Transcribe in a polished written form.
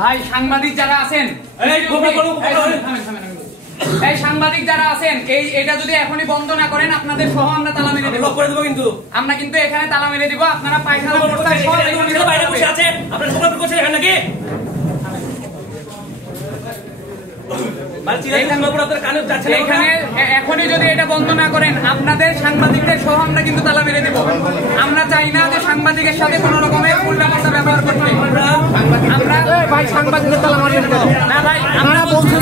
ভাই সাংবাদিক যারা আছেন, এই সাংবাদিক যারা আছেন, এটা যদি এখনই বন্ধ না করেন আপনাদের সহ আমরা তালা মেরে দেব। কিন্তু আমরা কিন্তু এখানে তালা মেরে দিব। আপনারা পায়খানা বাইরে বসে আছেন, আপনারা সকাল করছেন এখানে নাকি? এখনই যদি এটা বন্ধ না করেন আপনাদের সাংবাদিকদের সহ আমরা কিন্তু তালা মেরে দেব। আমরা চাই না যে সাংবাদিকের সাথে কোন রকমের উল্টাপাল্টা ব্যবহার করতে। আমরা ভাই সাংবাদিকদের তালা মারবেন না ভাই, আমরা বলছি